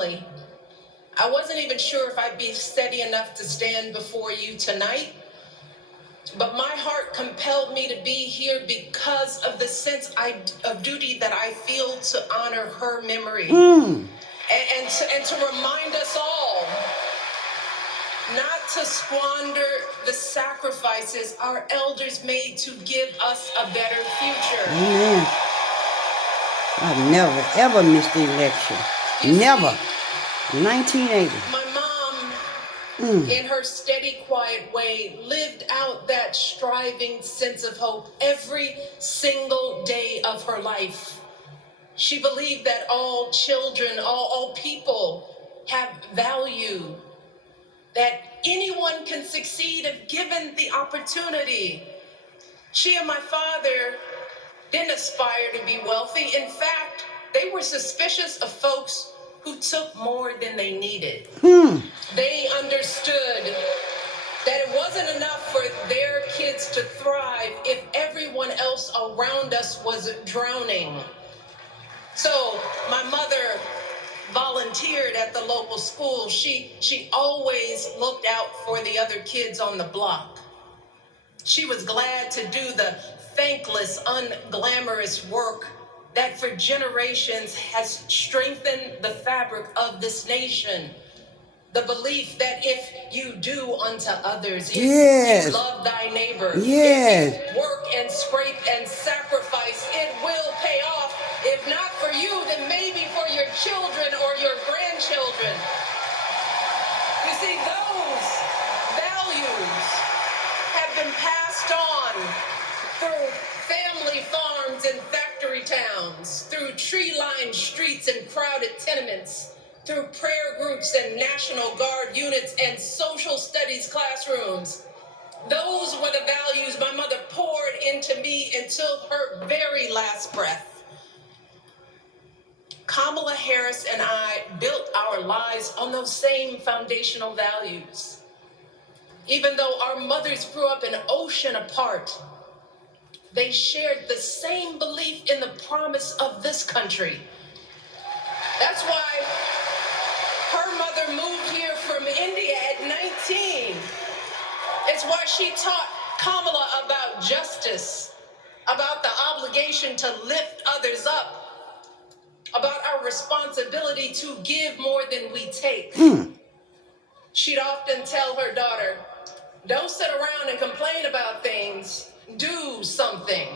family. I wasn't even sure if I'd be steady enough to stand before you tonight, but my heart compelled me to be here because of the sense of duty that I feel to honor her memory and to remind us all not to squander the sacrifices our elders made to give us a better future. Amen. I've never, ever missed the election. Never. 1980. My mom, in her steady, quiet way, lived out that striving sense of hope every single day of her life. She believed that all children, all people have value, that anyone can succeed if given the opportunity. She and my father didn't aspire to be wealthy. In fact, they were suspicious of folks who took more than they needed. They understood that it wasn't enough for their kids to thrive if everyone else around us was drowning. So my mother volunteered at the local school. She always looked out for the other kids on the block. She was glad to do the thankless, unglamorous work that for generations has strengthened the fabric of this nation. The belief that if you do unto others, if you love thy neighbor, if you work and scrape and sacrifice, it will pay off. If not for you, then maybe for your children or your grandchildren. You see, those values have been passed on through family farms and factory towns, through tree-lined streets and crowded tenements, through prayer groups and National Guard units and social studies classrooms. Those were the values my mother poured into me until her very last breath. Kamala Harris and I built our lives on those same foundational values. Even though our mothers grew up an ocean apart, they shared the same belief in the promise of this country. That's why her mother moved here from India at 19. It's why she taught Kamala about justice, about the obligation to lift others up, about our responsibility to give more than we take. She'd often tell her daughter, don't sit around and complain about things, do something.